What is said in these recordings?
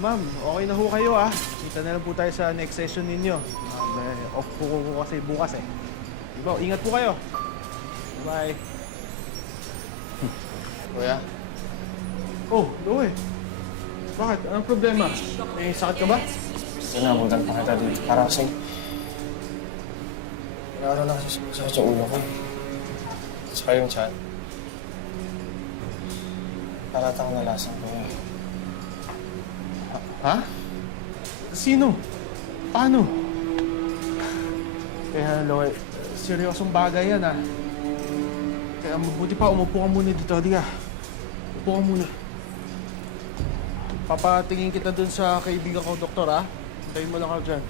Ma'am, okay na ho kayo ah. Kita na lang po tayo sa next session ninyo. Off po ko kasi bukas eh. Diba, ingat po kayo. Bye. Kuya, Oh, Loe. Bakit? Anong problema? May sakit ka ba? sinabutan pa kita dito. Para kasi... Nakaroon na kasi sakit sa ulo ko. Saka yung chan. Paratang nalasang ko yun. Ha? Sino? Paano? Kaya, Loe, seryosong bagay yan ah. Kaya mabuti pa, umupo ka muna dito. Di ka. Upo ka muna. Papatingin kita dun sa kaibigan ko, doktor ah. Hintayin mo lang ako dyan.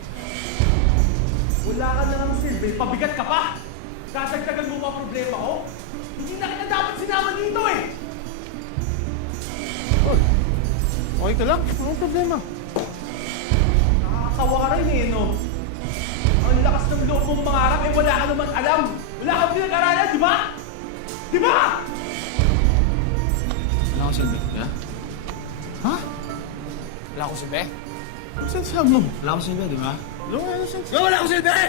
Wala ka na ng silbi, pabigat ka pa! Dadagdagan mo pa problema ko? Hindi na kita dapat sinama dito eh! Okay ka lang? Anong problema? Nakakasawa ka rin eh, no? Ang lakas ng loob mong mangarap, eh wala ka naman alam! Wala kang pinag-aralan, di ba? Di ba? Wala akong silbi, kuya. Ha? Wala akong silbi? Ano sinasabi mo? Wala akong silbi, di ba? Loe, ano sinasabi? Wala akong silbi!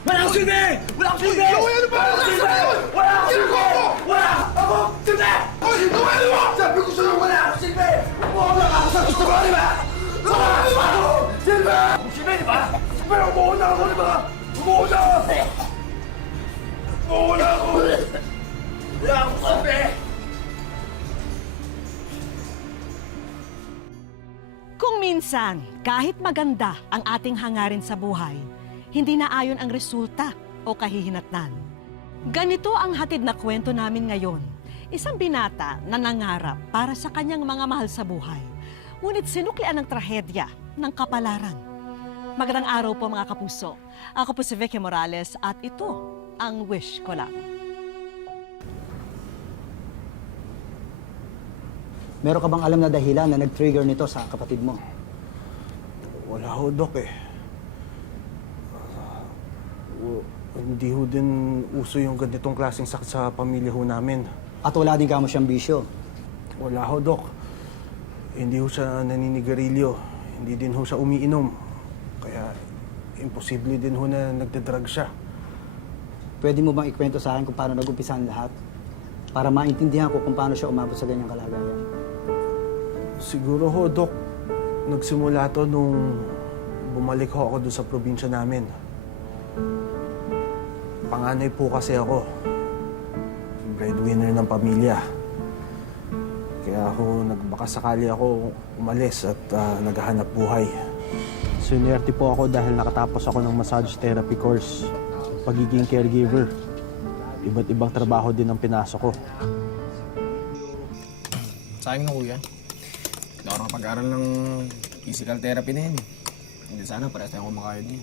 Wala akong silbi! Wala akong silbi! Loe, ano ba? Wala akong silbi! Wala akong silbi! Wala akong silbi! Hoy, tumalo mo! Sabi ko sa'yo, wala akong silbi! Umuha lang ako sa gusto mo, di ba? Wala akong silbi! Akong silbi, di ba? Pero umuuna ako, di ba? Umuuna ako! Umuuna ako! Wala akong silbi! Kung minsan, kahit maganda ang ating hangarin sa buhay, hindi na ayon ang resulta o kahihinatnan. Ganito ang hatid na kwento namin ngayon. Isang binata na nangarap para sa kanyang mga mahal sa buhay, ngunit sinuklian ng trahedya ng kapalaran. Magandang araw po mga kapuso. Ako po si Vicky Morales at ito ang Wish Ko Lang. Meron ka bang alam na dahilan na nag-trigger nito sa kapatid mo? Wala ho, Dok eh. Hindi ho din uso yung ganitong klaseng sakit sa pamilya ho namin. At wala din kamo siyang bisyo. Wala ho, Dok. Hindi ho siya naninigarilyo. Hindi din ho siya umiinom. Kaya imposible din ho na nagdadrag siya. Pwede mo bang ikwento sa akin kung paano nag-umpisa ang lahat? Para maintindihan ko kung paano siya umabot sa ganyang kalagayan. Siguro ho, Dok, nagsimula to nung bumalik ho ako doon sa probinsya namin. Panganay po kasi ako. Breadwinner ng pamilya. Kaya ako, nagbakasakali ako umalis at naghahanap buhay. Sinwerte po ako dahil nakatapos ako ng massage therapy course. Pagiging caregiver. Iba't ibang trabaho din ang pinasok ko. Sayang na, kuya. Hindi ako nakapag-aral ng physical therapy na yan. Hindi sana, parehas tayong kumakayod niya.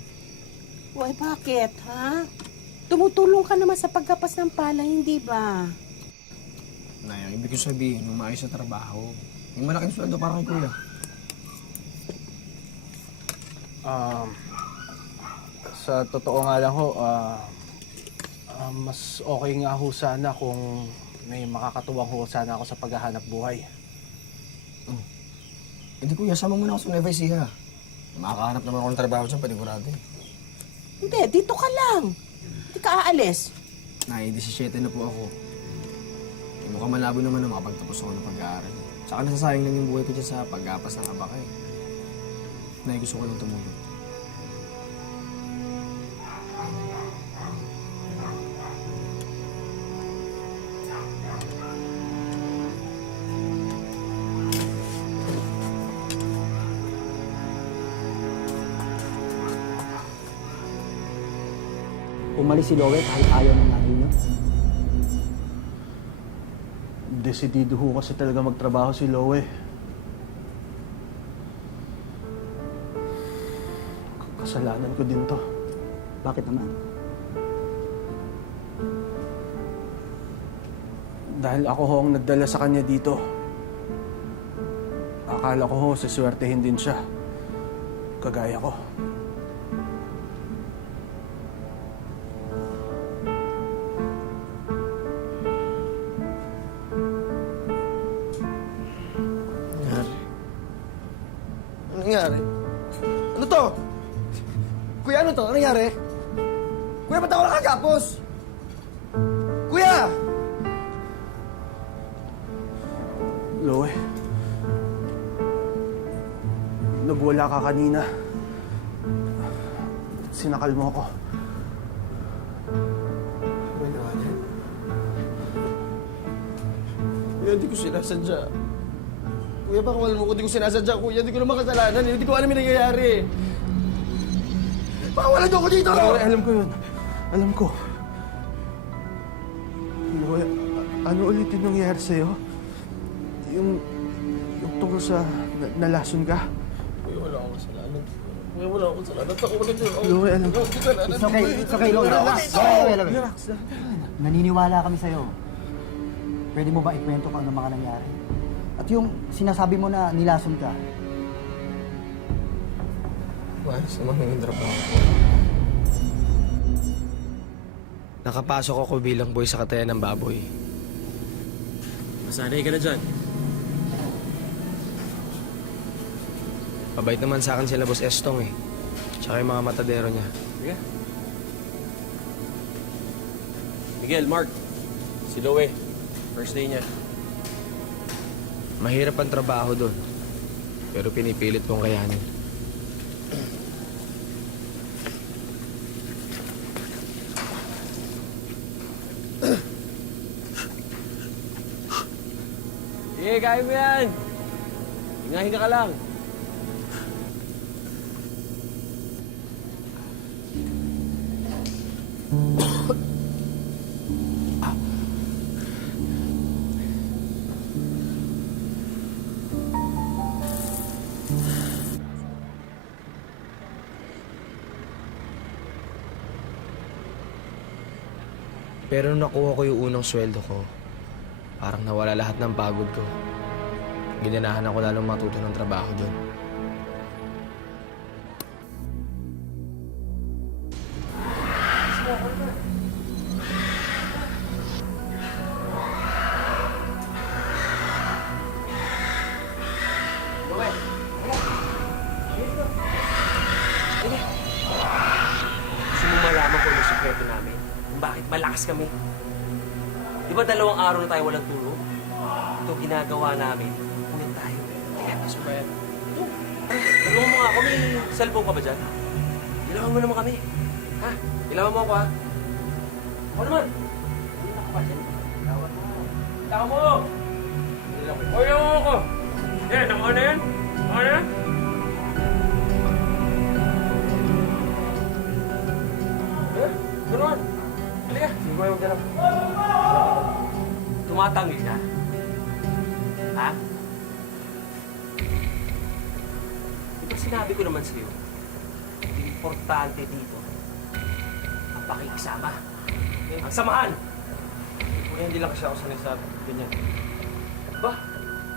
Uy, bakit, ha? Tumutulong ka naman sa pagkapas ng palay, hindi ba? Nay, ang ibig ko sabihin, yung maayos na trabaho. Yung malaking sweldo para kay kuya. Sa totoo nga lang ho, mas okay nga ho sana kung may makakatuwang ho sana ako sa paghahanap buhay. Eh di kuya, sama mo na ako sa Nueva Ecija. Makakahanap naman ako ng trabaho dyan, panigurado eh. Hindi, dito ka lang. Hindi ka aalis. Nay, 17 na po ako. Eh, mukhang malabo naman na makapagtapos ako ng pag-aaral. Saka nasasayang lang yung buhay ko dyan sa pag-apas ng abaka eh. Nay, gusto ko lang tumulong. Umalis si Loe kahit ayaw ng nanay niyo. Desidido ho kasi talaga magtrabaho si Loe. Kasalanan ko din to. Bakit naman? Dahil ako ho ang nagdala sa kanya dito. Akala ko ho, siswertehin din siya. Kagaya ko. nangyari? Ano to? Kuya, ano to? Ano nangyari? Kuya, ba't ako nakagapos? Kuya! Loe, nagwala ka kanina. Sinakal mo ako. Wala ka dyan. Kuya, di ko sinasadya. Kuya, baka wala mo ko, di ko sinasadya. Kuya, di ko naman kasalanan. Hindi ko alam yung nangyayari. Baka wala niyo ako dito! Loe, alam ko yun. Alam ko. Loe, ano ulit yung nangyayari sa'yo? Yung tungkol sa nalason ka? Kuya, wala akong kasalanan. Kuya, wala akong kasalanan. Ako ulit yun. Loe, alam ko. It's okay, Lola. Relax. Relax. Naniniwala kami sa'yo. Pwede mo ba ikwento kung ano mga nangyari? At yung sinasabi mo na nilason ka, Ayos naman yung trabaho ko. Nakapasok ako bilang boy sa katayan ng baboy. Masanay ka na dyan. Pabait naman sa akin sila Boss Estong eh. Tsaka yung mga matadero niya. Sige. Miguel, Mark. Si Loe. First day niya. Mahirap ang trabaho doon. Pero pinipilit kong kayanin. Sige, kaya mo yan. Hinga-hinga ka lang. Pero nung nakuha ko yung unang sweldo ko, parang nawala lahat ng pagod ko. Ginanahan ako lalong matuto ng trabaho doon. Gusto mo malaman kung ano yung sikreto namin? Kung bakit malakas kami? Di ba 2 araw na tayo walang tulog? Ito ginagawa namin. Ulit tayo. Kaya gusto ba yan? Ito. Tulungan mo nga ako. May cellphone ka ba dyan? Ilawan mo naman kami. Ha? Ilawan mo ako ha? Ako naman. Hindi na ako pa dyan. Ilawan mo. Ilawan mo! O, ilawan mo ako. Yan, naka na yan. Naka na yan. Ganun. Halika. Sige ko yung ganun. Tumatangi ka? Ha? Di ba sinabi ko naman sa'yo, importante dito ang pakikisama. Ang samahan. Kuya, hindi lang kasi ako sanay sa ganyan. Ba?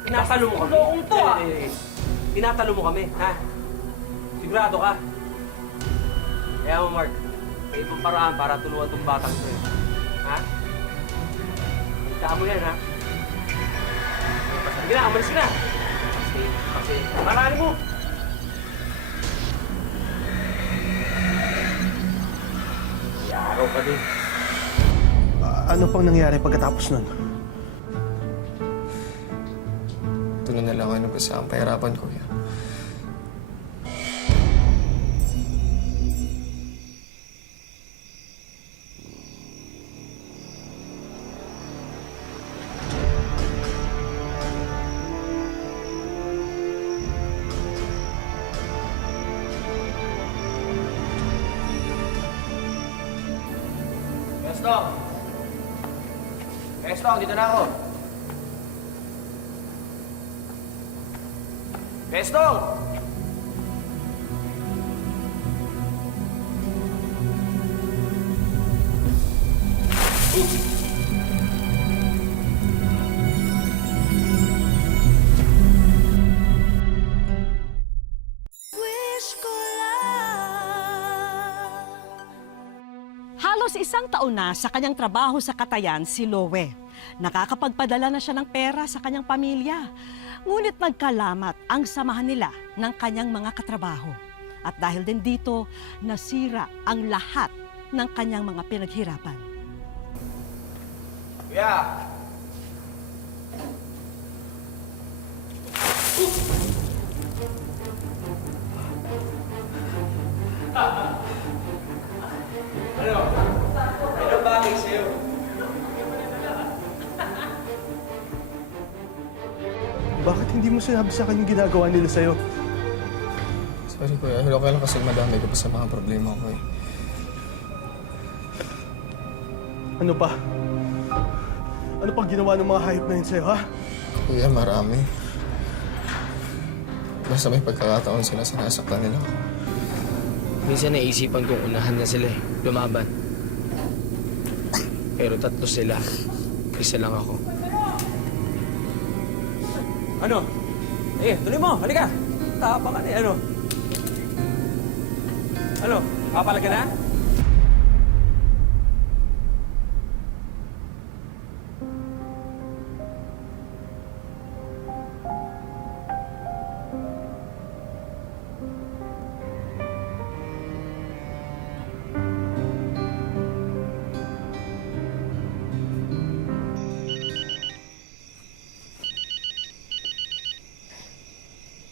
Tinatalo mo kami. Kulong to ah. Tinatalo mo kami, ha? Sigurado ka? Kaya mo, Mark, may ibang paraan para tulungan tong batang to eh. Ha? Tandaan mo yan, ha? Sige na, umalis ka na. Kasi, marami mo. Araw ka din. Ano pang nangyari pagkatapos nun? Tuloy na lang ako ng basta ang pahirapan ko. Estong! Estong, dito na ako. Estong! Halos 1 taon na sa kanyang trabaho sa Katayan si Loe. Nakakapagpadala na siya ng pera sa kanyang pamilya. Ngunit nagkalamat ang samahan nila ng kanyang mga katrabaho. At dahil din dito, nasira ang lahat ng kanyang mga pinaghirapan. Kuya! Anong bagay sa'yo? Bakit hindi mo sinabi sa akin yung ginagawa nila sa'yo? Sorry kuya, okay lang kasi madami ko pa sa mga problema ko eh. Ano pa? Ano pang ginawa ng mga hayop na yun sa'yo, ha? Kuya, marami. Basta may pagkakataon sila, sinasaktan nila ako. Minsan naisipan kong unahan na sila eh, lumaban. Pero 3 sila, isa lang ako. Ano? Tuloy mo, halika. Tapang ka na ano? Ano, papalag ka na?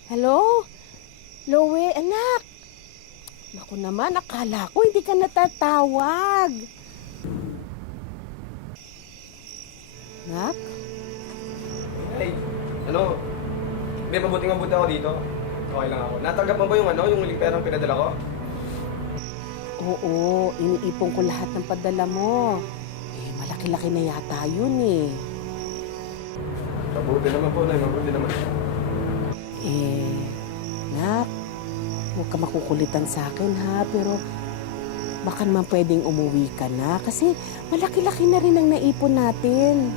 Hello? Lowe, anak. Naku naman, akala ko hindi ka natatawag. Nak? Hey, ano? May mabuting ako dito. Okay lang ako. Natanggap mo ba yung yung huling perang pinadala ko? Oo, iniipon ko lahat ng padala mo. Eh, malaki-laki na yata yun eh. Mabuti naman po, Nay. Mabuti naman. Eh, nak, huwag ka makukulitan sa akin ha, pero baka naman pwedeng umuwi ka na kasi malaki-laki na rin ang naipon natin.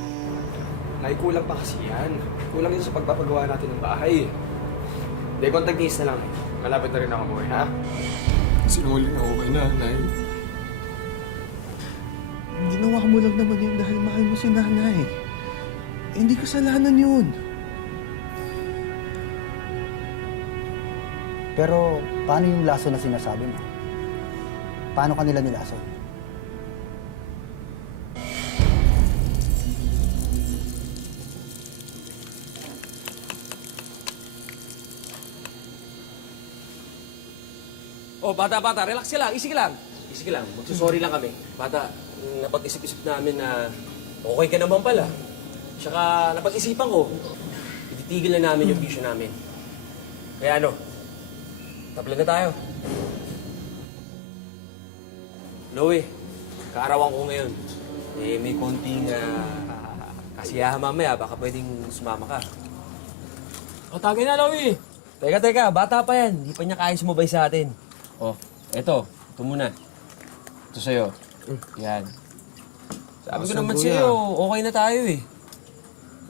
Nay, kulang pa kasi yan. Kulang yun sa pagpapagawa natin ng bahay. Hindi, contact case na lang. Malapit na rin ako buhay, ha? Sinuli na okay na, Nay. Ginawa mo lang naman yun dahil mahal mo si nanay. Hindi kasalanan yun. Pero paano yung laso na sinasabi mo? Paano kanila nilaso? Oh, bata, relax ka lang, easy ka lang. Easy ka lang, magsusorry lang kami. Bata, napag-isip-isip namin na okay ka naman pala. Tsaka napag-isipan ko, ititigil na namin yung bisyo namin. Kaya ano, tabla na tayo. Loie, kaarawan ko ngayon. Eh, may konting kasiyahan mamaya, baka pwedeng sumama ka. O, tagay na, Loie! Teka, bata pa yan. Hindi pa niya kaya sumabay sa atin. Oh, ito muna. Ito sa'yo. Yan. Sabi ko naman sa'yo, okay na tayo eh.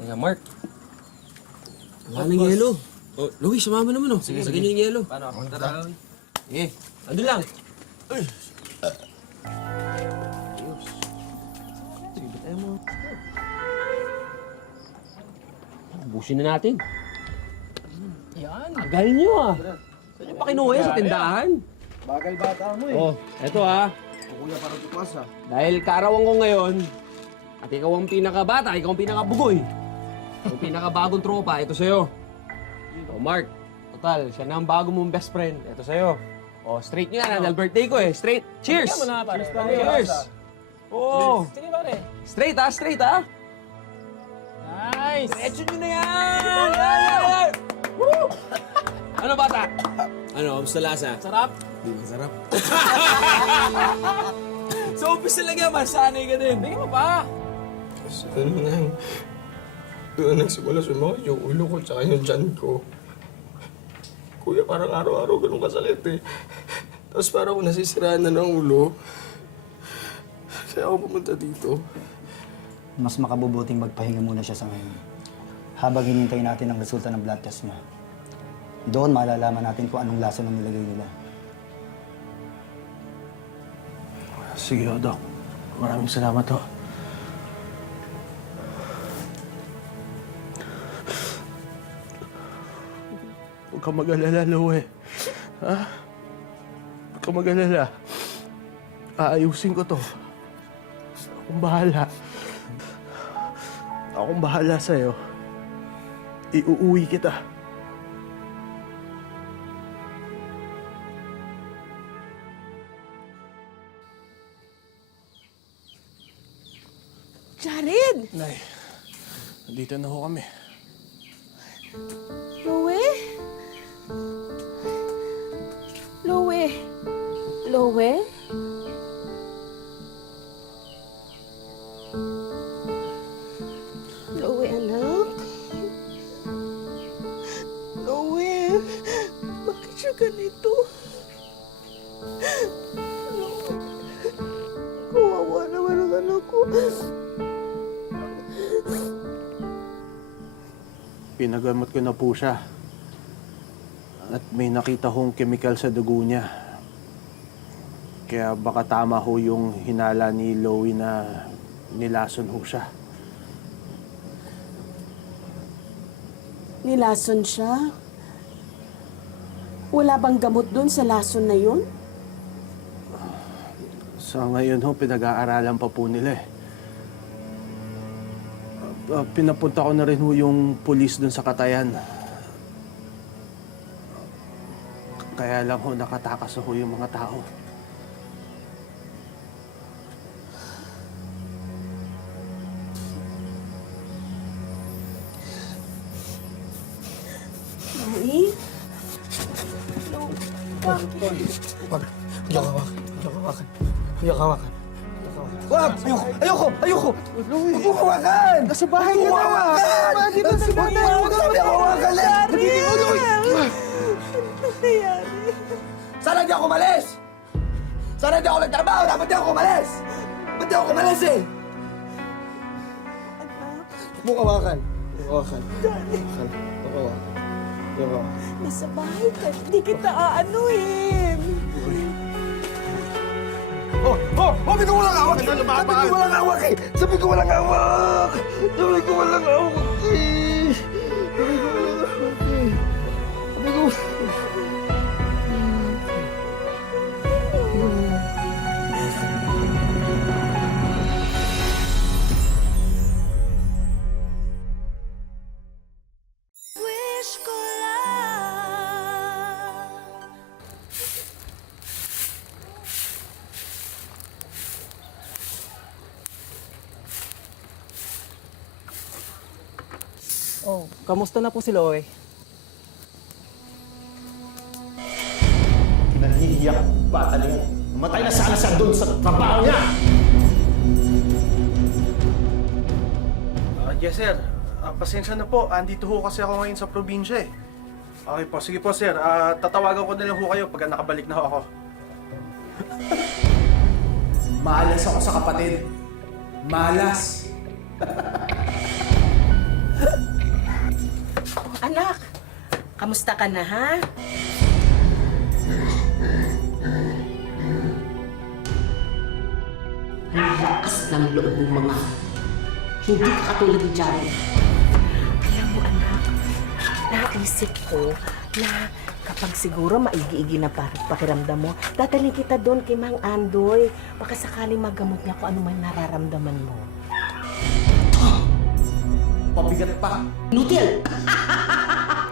Teka, Mark. Wala ng yelo. Oh, Louie, sumama naman oh. Sige, yung yelo. Paano? Tara. Sige, andun lang. Ubusin na natin. Yan. Agal nyo ah. Saan nyo pa kinuha yan sa tindahan? Bagal bata mo eh. Oh, eto ha. Kuya parang tukas ha. Dahil kaarawan ko ngayon, at ikaw ang pinakabata, ikaw ang pinakabugoy. Ang pinakabagong tropa, ito sa'yo. Oh, Mark, total, siya na ang bago mong best friend. Ito sa'yo. Oh, straight nyo yan, dahil birthday ko eh. Straight. Cheers! Cheers! Oo. Sige pare. Straight ha, straight ha. Nice! Diretso nyo na yan! Yan! Woo! Ano bata? Ano, kamusta lasa? Sarap. Hindi masarap. So, umpisa lang yan, masanay ka din. Bigyan mo pa. Ano na yung... Doon nagsimula sumakit yung ulo ko tsaka yung tiyan ko. Kuya, parang araw-araw ganun kasalit eh. Tapos parang ako nasisiraan na ng ulo. Kaya ako pumunta dito. Mas makabubuting magpahinga muna siya sa ngayon. Habang hinintay natin ang resulta ng blood test niya. Doon malalaman natin kung anong laso ng nilagay nila. Sige ho, Doc. Maraming salamat ho. Huwag ka mag-alala, Loe. Ha? Huwag ka mag-alala. Aayusin ko to. Akong bahala. Akong bahala sa'yo. Iuuwi kita. Jared! Nay, nandito na ho kami. Loe? Loe? Loe? Loe, anak? Loe? Bakit siya ganito? Loe? Kawawa naman ang anak ko. Pinagamot ko na po siya. At may nakita hong chemical sa dugo niya. Kaya baka tama ho yung hinala ni Loie na nilason ho siya. Nilason siya? Wala bang gamot doon sa lason na yun? Sa ngayon ho, pinag-aaralan pa po nila eh. Pinapunta ko na rin ho yung pulis dun sa Katayan. Kaya lang ho, nakatakas ho yung mga tao. Loe? Loe, bakit? Wag. Ayoko hawakan. Ayoko hawakan. Ayoko hawakan. Wag! Ayoko! Ayoko! Huwag mo hawakan! Nasa bahay ka na! Bakit nasa bahay ka? Huwag sabi ako hawakan eh! Sana di ako umalis! Sana di ako nagtrabaho! Dapat di ako umalis! Ba't di ako umalis eh? Huwag mo hawakan. Huwag mo hawakan. Huwag mo hawakan. Nasa bahay ka. Hindi kita aanuhin. Oh! Sabi ko walang hawak! Sabi ko walang hawak eh! Sabi ko walang hawak! Sabi ko walang hawak eh! Sabi ko walang hawak eh! Sabi ko... Wish ko lang. Oh, kamusta na po si Loe? Nahihiyak bata niya. Matay na sana siya doon sa trabaho niya! Yes, sir. Pasensya na po. Andito ho kasi ako ngayon sa probinsya eh. Okay po. Sige po, sir. Tatawagan ko na lang ho kayo pagka nakabalik na ho ako. Malas ako sa kapatid. Malas. Anak, kamusta ka na, ha? Ang lakas ng loob ng mga hindi ka katulad ni Jared. Alam mo, anak, naisip ko na kapag siguro maigi-igi na pakiramdam mo, dadalhin kita doon kay Mang Andoy. Baka sakaling magamot niya kung ano man nararamdaman mo. Pabigat pa. Inutil!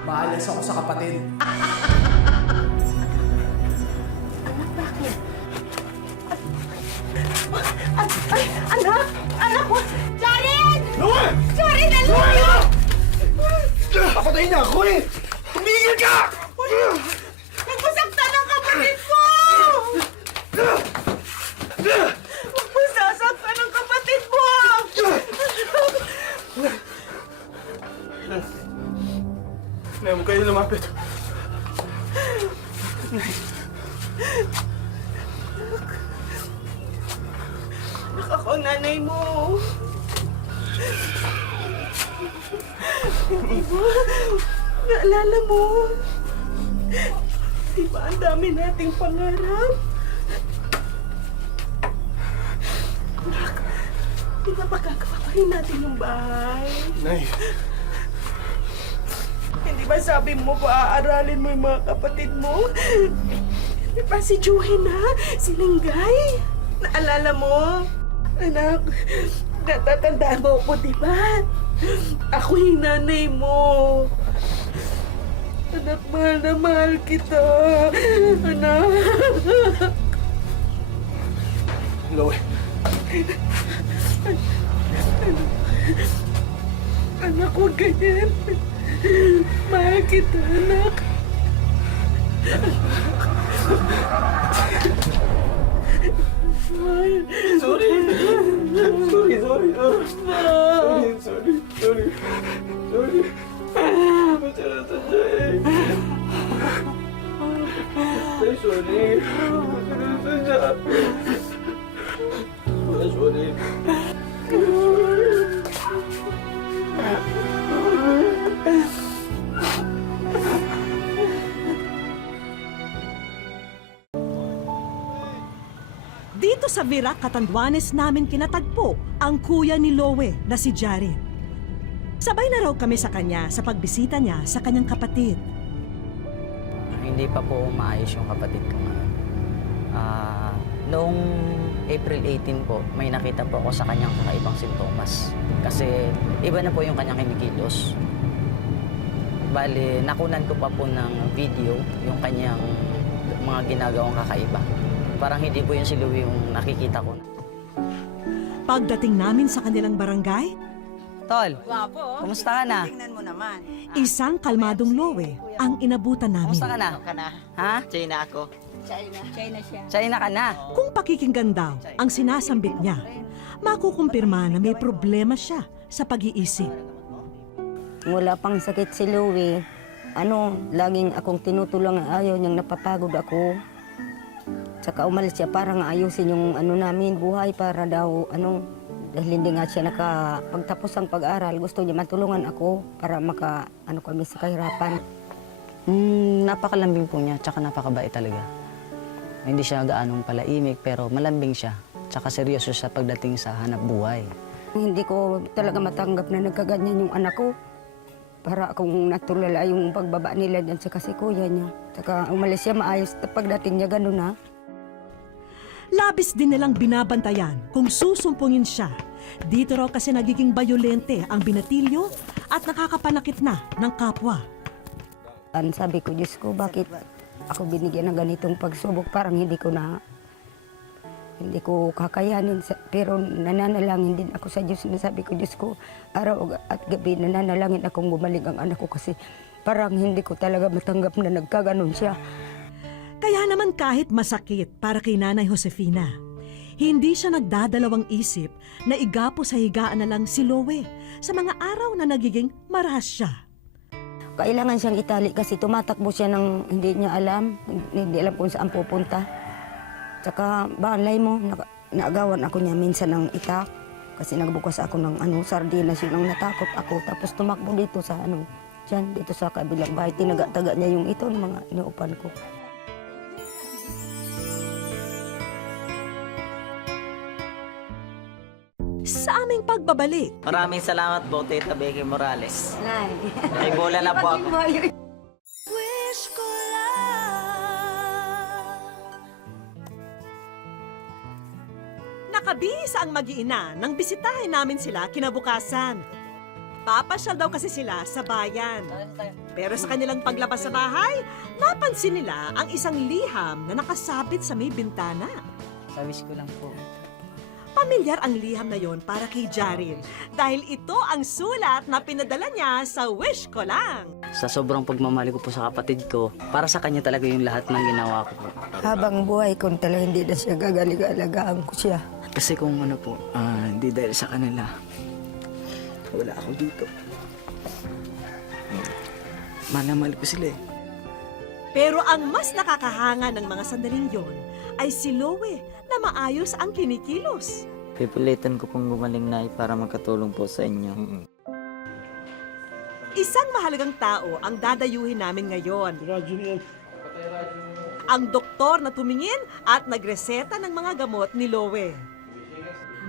Malas ako sa kapatid. Anak, bakit? Ay, anak! Anak ko! Jared! Noel! Jared, anak ko! Papatayin niya ako eh! Tumigil ka! Huwag mo saktan ang kapatid ko! Huwag mo sasaktan ang kapatid mo! Nay, huwag kayo lumapit. Anak, ako ang nanay mo. Hindi ba? Naalala mo? Di ba ang dami nating pangarap? Anak, di ba magagawa pa rin natin yung bahay? Nay, Hindi ba sabi mo paaaralin mo yung mga kapatid mo? Di ba si Juhin ha? Si Linggay? Naalala mo? Anak, natatandaan mo ako, di ba? Ako yung nanay mo. Anak, mahal na mahal kita. Anak. Loe. Anak, huwag ganyan. Mahal kita, anak. Sorry. Dito sa Virac, Catanduanes namin kinatagpo ang kuya ni Loe na si Jared. Sabay na raw kami sa kanya sa pagbisita niya sa kanyang kapatid. Hindi pa po maayos yung kapatid ko ngayon. Noong April 18 po, may nakita po ako sa kanyang kakaibang sintomas. Kasi iba na po yung kanyang kinikilos. Bali, nakunan ko pa po ng video yung kanyang mga ginagawang kakaiba. Parang hindi po yung si Louie yung nakikita ko. Pagdating namin sa kanilang barangay, Tol, kumusta ka na? isang kalmadong Loe ang inabutan namin. Kumusta ka na? Ha? China ako. China ka na? Kung pakikinggan daw ang sinasambit niya, makukumpirma na may problema siya sa pag-iisip. Wala pang sakit si Louie. Laging akong tinutulungan, ayaw niyang napapagod ako. Tsaka umalis siya para nga ayusin yung namin buhay para daw dahil hindi nga siya pagtapos ang pag-aral, gusto niya matulungan ako para kami sa kahirapan. Napakalambing po niya, tsaka napakabait talaga. Hindi siya gaanong palaimik, pero malambing siya. Tsaka seryoso siya pagdating sa hanap buhay. Hindi ko talaga matanggap na nagkaganyan yung anak ko. Para akong natulala yung pagbaba nila dyan sa kasi kuya niya. Tsaka umalis siya maayos, pagdating niya gano'n na. Labis din nilang binabantayan kung susumpungin siya. Dito raw kasi nagiging bayolente ang binatilyo at nakakapanakit na ng kapwa. Sabi ko, Diyos ko, bakit ako binigyan ng ganitong pagsubok? Parang hindi ko kakayanin. Pero nananalangin din ako sa Diyos. Nasabi ko, Diyos ko, araw at gabi nananalangin akong bumalik ang anak ko kasi parang hindi ko talaga matanggap na nagkaganon siya. Kaya naman kahit masakit para kay Nanay Josefina, hindi siya nagdadalawang isip na igapo sa higaan na lang si Loe sa mga araw na nagiging marahas siya. Kailangan siyang itali kasi tumatakbo siya ng hindi niya alam, hindi alam kung saan pupunta. Tsaka balay mo, naagawan ako niya minsan ng itak kasi nagbukas ako ng sardinas, yun ang natakot ako. Tapos tumakbo dito sa dito sa kabilang bahay, tinaga-taga niya yung ito, mga inuupan ko. Sa aming pagbabalik, Maraming salamat po, Tita Becky Morales. May bola na po ako. nakabihis ang mag-iina nang bisitahin namin sila kinabukasan. Papasyal daw kasi sila sa bayan. Pero sa kanilang paglabas sa bahay, napansin nila ang isang liham na nakasabit sa may bintana. Sa wish ko lang po. Pamilyar ang liham na yon para kay Jared dahil ito ang sulat na pinadala niya sa wish ko lang. Sa sobrang pagmamahal ko po sa kapatid ko, para sa kanya talaga yung lahat ng ginawa ko po. Habang buhay ko talaga hindi na siya gagaling-alagaan ko siya. Kasi kung hindi dahil sa kanila, wala ako dito. Mahal ko sila eh. Pero ang mas nakakahanga ng mga sandaling yon ay si Loe na maayos ang kinikilos. Pipilitan ko pong gumaling na para makatulong po sa inyo. Isang mahalagang tao ang dadayuhin namin ngayon. Ang doktor na tumingin at nagreseta ng mga gamot ni Loe.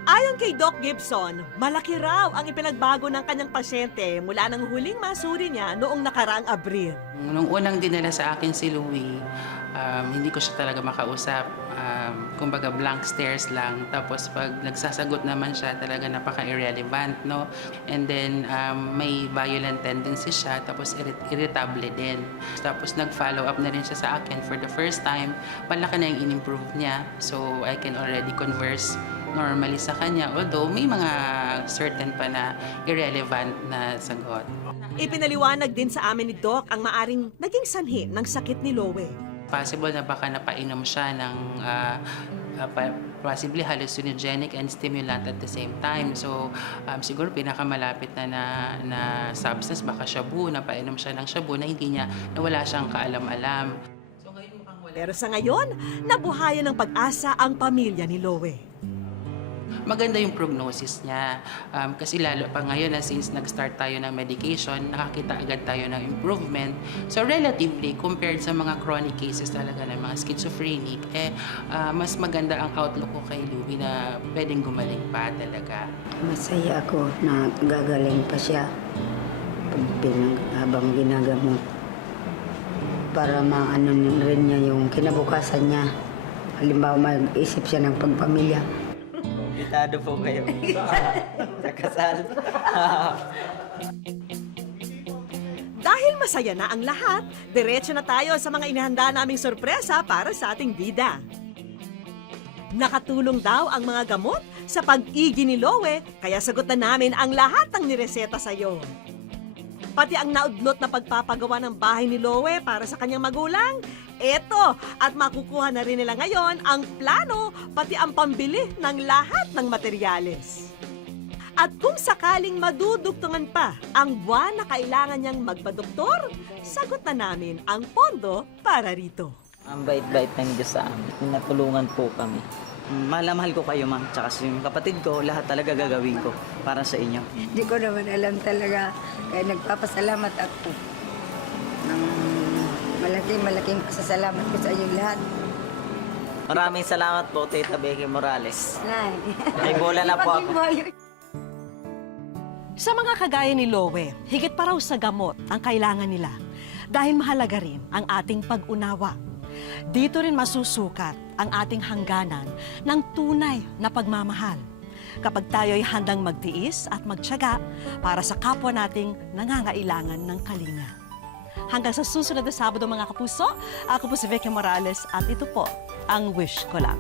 Ayon kay Doc Gibson, malaki raw ang ipinagbago ng kanyang pasyente mula nang huling masuri niya noong nakaraang Abril. Nung unang dinala sa akin si Louie, hindi ko siya talaga makausap. Kumbaga blank stares lang. Tapos pag nagsasagot naman siya, talaga napaka-irrelevant, no? And then may violent tendency siya, tapos irritable din. Tapos nag-follow up na rin siya sa akin for the first time. Palaki na yung in-improve niya. So I can already converse normally sa kanya. Although may mga certain pa na irrelevant na sagot. Ipinaliwanag din sa amin ni Doc ang maaring naging sanhi ng sakit ni Lowe. Possible na baka napainom siya ng possibly hallucinogenic and stimulant at the same time. So, siguro pinakamalapit na substance, baka shabu, napainom siya ng shabu na hindi niya, na wala siyang kaalam-alam. Pero sa ngayon, nabuhayan ng pag-asa ang pamilya ni Lowe. Maganda yung prognosis niya. Kasi lalo pa ngayon na since nag-start tayo ng medication, nakakita agad tayo ng improvement. So relatively, compared sa mga chronic cases talaga ng mga schizophrenic, mas maganda ang outlook ko kay Louie na pwedeng gumaling pa talaga. Masaya ako na gagaling pa siya habang ginagamot para maano rin niya yung kinabukasan niya. Halimbawa, mag-isip siya ng pagpamilya. Invitado po kayo sa kasal. Dahil masaya na ang lahat, diretso na tayo sa mga inihanda naming sorpresa para sa ating bida. Nakatulong daw ang mga gamot sa pag-igi ni Lowe, kaya sagot na namin ang lahat ng nireseta sa'yo. Pati ang naudlot na pagpapagawa ng bahay ni Lowe para sa kanyang magulang, eto, at makukuha na rin nila ngayon ang plano, pati ang pambili ng lahat ng materyales. At kung sakaling madudugtungan pa ang buwan na kailangan niyang magpadoktor, sagot na namin ang pondo para rito. Ang bait-bait ng Diyos sa amin. Pinatulungan po kami. Mahal na mahal ko kayo, ma'am. Tsaka yung kapatid ko, lahat talaga gagawin ko para sa inyo. Hindi ko naman alam talaga. Kaya nagpapasalamat ako. Ng malaking pasasalamat ko sa inyong lahat. Maraming salamat po, Tita Becky Morales. Nay. May bola na po ako. Sa mga kagaya ni Lowe, higit pa raw sa gamot ang kailangan nila dahil mahalaga rin ang ating pag-unawa. Dito rin masusukat ang ating hangganan ng tunay na pagmamahal kapag tayo'y handang magtiis at magtiyaga para sa kapwa nating nangangailangan ng kalinga. Hanggang sa susunod na Sabado mga kapuso, ako po si Vicky Morales at ito po ang Wish Ko Lang.